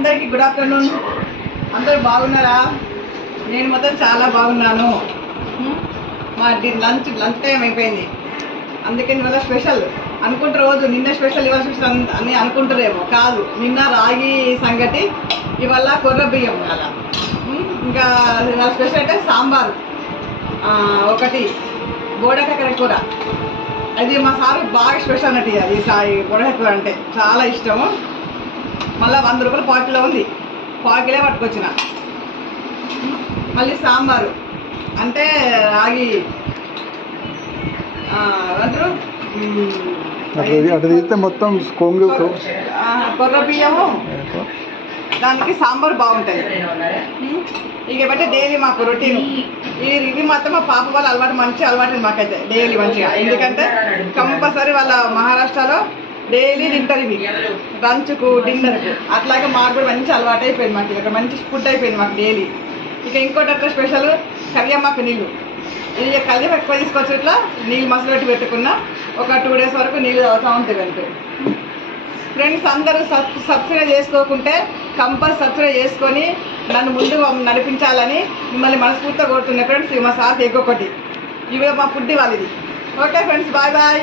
అందరికీ good afternoon. అందరూ బాగున్నారా? నేను మొత్తం చాలా బాగున్నాను. మా లంచ్ టైం అయిపోయింది, అందుకని ఇవాళ స్పెషల్ అనుకుంటారు. రోజు నిన్న స్పెషల్ ఇవాళ స్పెషల్ అని అనుకుంటారేమో, కాదు. నిన్న రాగి సంగటి, ఇవాళ కొర్ర బియ్యం కదా. ఇంకా ఇవాళ స్పెషల్ అంటే సాంబారు ఒకటి, బోడకాకర కూర. అది మా సారు బాగా స్పెషల్ అన్నట్టు. అది బోడకాకర కూర అంటే చాలా ఇష్టము. మళ్ళీ 100 రూపాయలు పాకిలో ఉంది, పాకిలే పట్టుకొచ్చిన. మళ్ళీ సాంబారు అంటే రాగి అంటారు మొత్తం కొంగు కొర్ర బియ్యము, దానికి సాంబార్ బాగుంటుంది. ఇక బట్టి డైలీ మాకు రొటీన్. ఇవి మాత్రం మా పాప వాళ్ళ అలవాటు, మంచి అలవాటు మాకైతే డైలీ మంచిగా. ఎందుకంటే కంపల్సరీ వాళ్ళ మహారాష్ట్రలో డైలీ తింటారు ఇవి, లంచ్కు డిన్నర్కు. అట్లాగే మాకు కూడా మంచి అలవాటు అయిపోయింది. మాకు ఇక్కడ మంచి ఫుడ్ అయిపోయింది మాకు డైలీ. ఇక ఇంకోటి అట్లా స్పెషల్ కరివేపాకు నీళ్ళు. ఇది కరివేపాకు ఎక్కువ తీసుకొచ్చి ఇట్లా నీళ్ళు మసలు పెట్టి పెట్టుకున్నా. ఒక 2 days వరకు నీళ్ళు తాగుతూ ఉంటుంది అంతే. ఫ్రెండ్స్ అందరూ సబ్స్క్రైబ్ చేసుకోకుంటే కంపల్సరీ సబ్స్క్రైబ్ చేసుకొని నన్ను ముందు నడిపించాలని మిమ్మల్ని మనస్ఫూర్తిగా కోరుతున్నాయి ఫ్రెండ్స్. ఇవి మా సార్ ఎగ్గొకటి, ఇవి మా ఫుడ్ వాళ్ళది. Okay friends, bye bye.